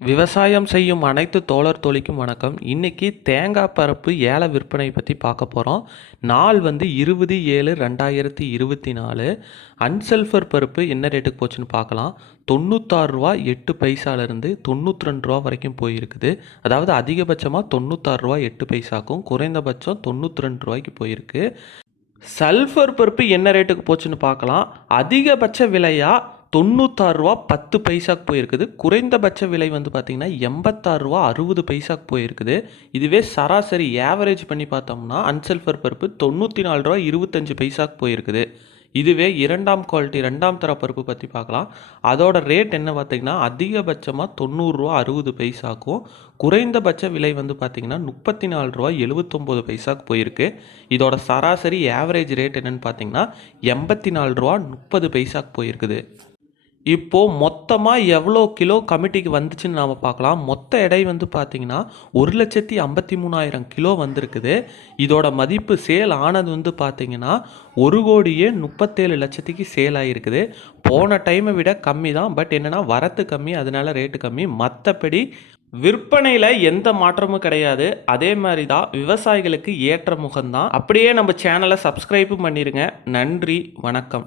விவசாயம் செய்யும் அனைத்து தோழர் தோழிக்கும் வணக்கம். இன்னைக்கு தேங்காய் பருப்பு ஏல விற்பனை பற்றி பார்க்க போகிறோம் நாள் வந்து இருபது ஏழு ரெண்டாயிரத்தி இருபத்தி நாலு. அன்சல்ஃபர் பருப்பு என்ன ரேட்டுக்கு போச்சுன்னு பார்க்கலாம். தொண்ணூத்தாறு ரூபா எட்டு பைசாலேருந்து தொண்ணூற்றி ரெண்டு ரூபா வரைக்கும் போயிருக்குது. அதாவது அதிகபட்சமாக தொண்ணூத்தாறு ரூபா எட்டு பைசாக்கும் குறைந்தபட்சம் தொண்ணூற்றி ரெண்டு ரூபாய்க்கு போயிருக்கு. சல்ஃபர் பருப்பு என்ன ரேட்டுக்கு போச்சுன்னு பார்க்கலாம். அதிகபட்ச விலையாக தொண்ணூத்தாறு ரூபா பத்து பைசாக்கு போயிருக்குது. குறைந்தபட்ச விலை வந்து பார்த்திங்கன்னா எண்பத்தாறு ரூபா அறுபது பைசாக்கு போயிருக்குது. இதுவே சராசரி ஆவரேஜ் பண்ணி பார்த்தோம்னா அன்சல்ஃபர் பருப்பு தொண்ணூற்றி நாலு ரூபா இருபத்தஞ்சு பைசாக்கு போயிருக்குது. இதுவே இரண்டாம் குவாலிட்டி ரெண்டாம் தர பருப்பு பற்றி பார்க்கலாம். அதோட ரேட் என்ன பார்த்திங்கன்னா அதிகபட்சமாக தொண்ணூறுரூவா அறுபது பைசாக்கும் குறைந்தபட்ச விலை வந்து பார்த்திங்கன்னா முப்பத்தி நாலு ரூபா எழுபத்தொம்போது பைசாக்கு போயிருக்கு. இதோட சராசரி ஆவரேஜ் ரேட் என்னன்னு பார்த்திங்கன்னா எண்பத்தி நாலு ரூபா முப்பது பைசாக்கு போயிருக்குது. இப்போது மொத்தமாக எவ்வளோ கிலோ கமிட்டிக்கு வந்துச்சுன்னு நாம் பார்க்கலாம். மொத்த எடை வந்து பார்த்திங்கன்னா ஒரு லட்சத்தி ஐம்பத்தி மூணாயிரம் கிலோ வந்திருக்குது. இதோட மதிப்பு சேல் ஆனது வந்து பார்த்திங்கன்னா ஒரு கோடியே முப்பத்தேழு லட்சத்துக்கு சேல் ஆகிருக்குது போன டைமை விட கம்மி தான். பட் என்னென்னா வரத்து கம்மி அதனால ரேட்டு கம்மி. மற்றபடி விற்பனையில் எந்த மாற்றமும் கிடையாது. அதே மாதிரி தான் விவசாயிகளுக்கு ஏற்ற முகம்தான் அப்படியே நம்ம சேனலை சப்ஸ்கிரைபும் பண்ணிடுங்க நன்றி வணக்கம்.